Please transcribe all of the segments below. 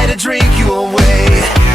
try to drink you away.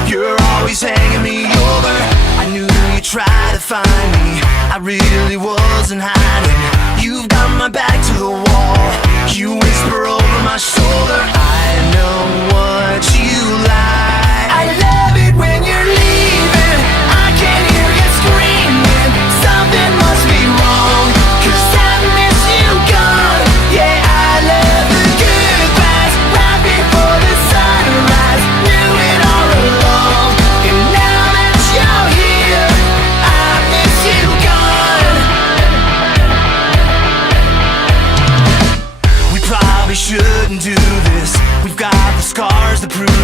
You're always hanging me over. I knew you'd try to find me. I really wasn't hiding. You've got my back to the wall. You whisper over my shoulder, I know what you like. I love it when you're leaving. I can hear you screaming. Something must be wrong, 'cause I miss you gone. Yeah, I love the goodbyes right before the sunrise. Knew it all along, and now that you're here, I miss you gone. We probably shouldn't do this. We've got the scars to prove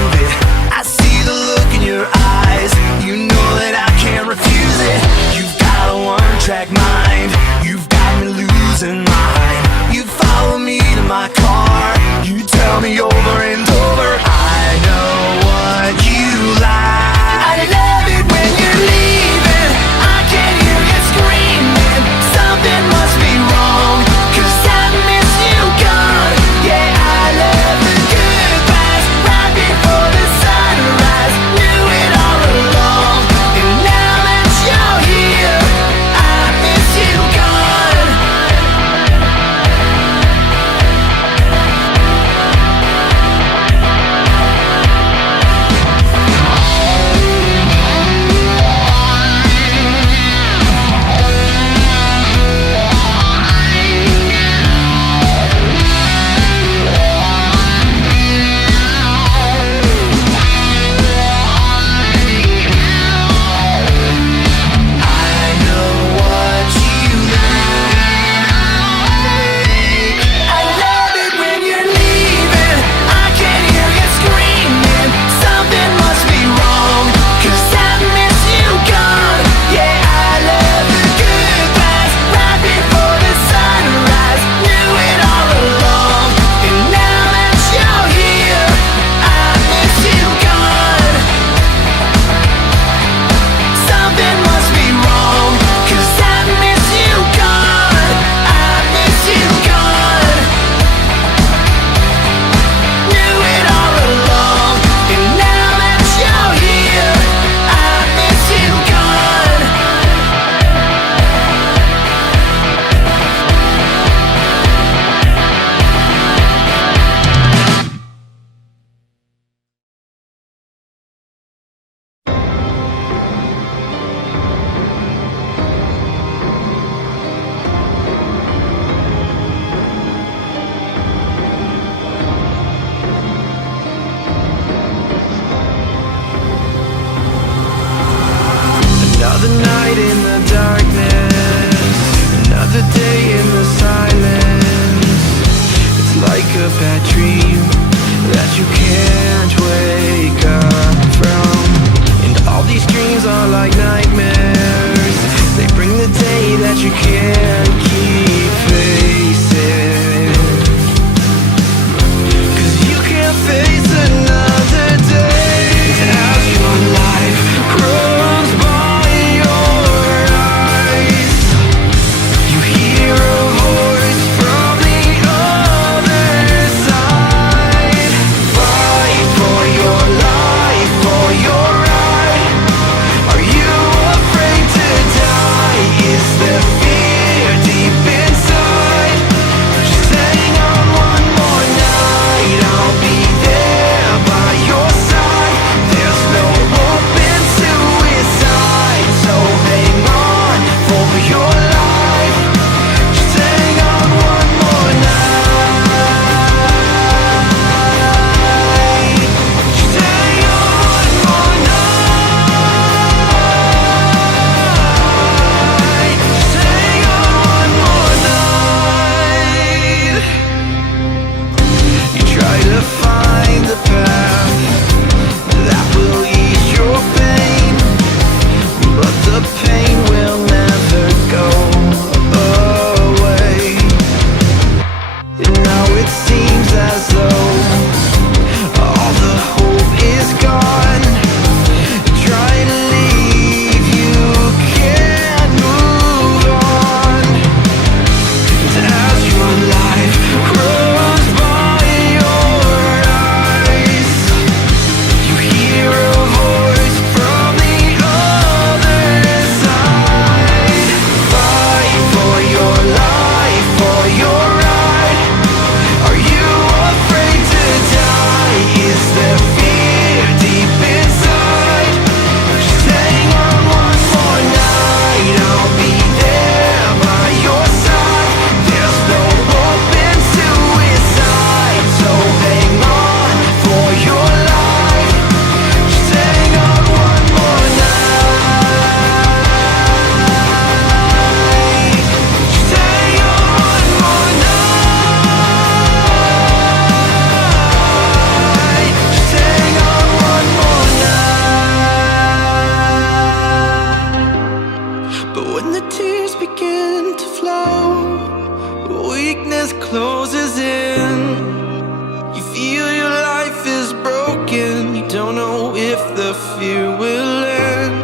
will end.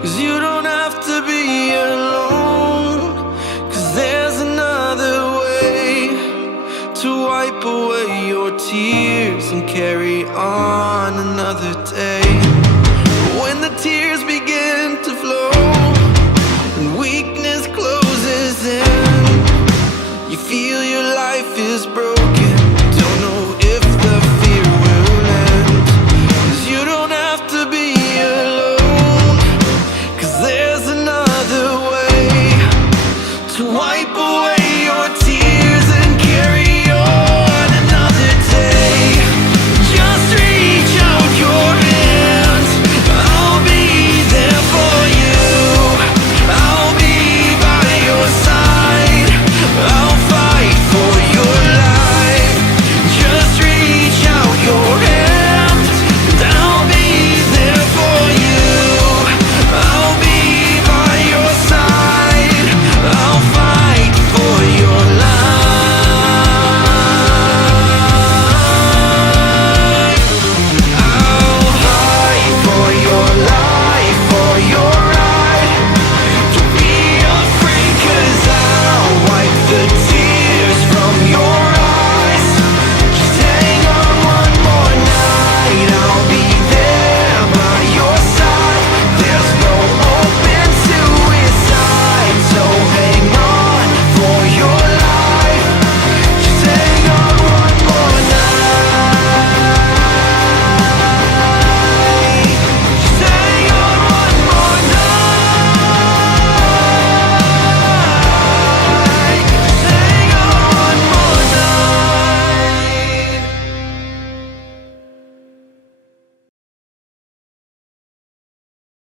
'Cause you don't have to be alone, 'cause there's another way to wipe away your tears and carry on another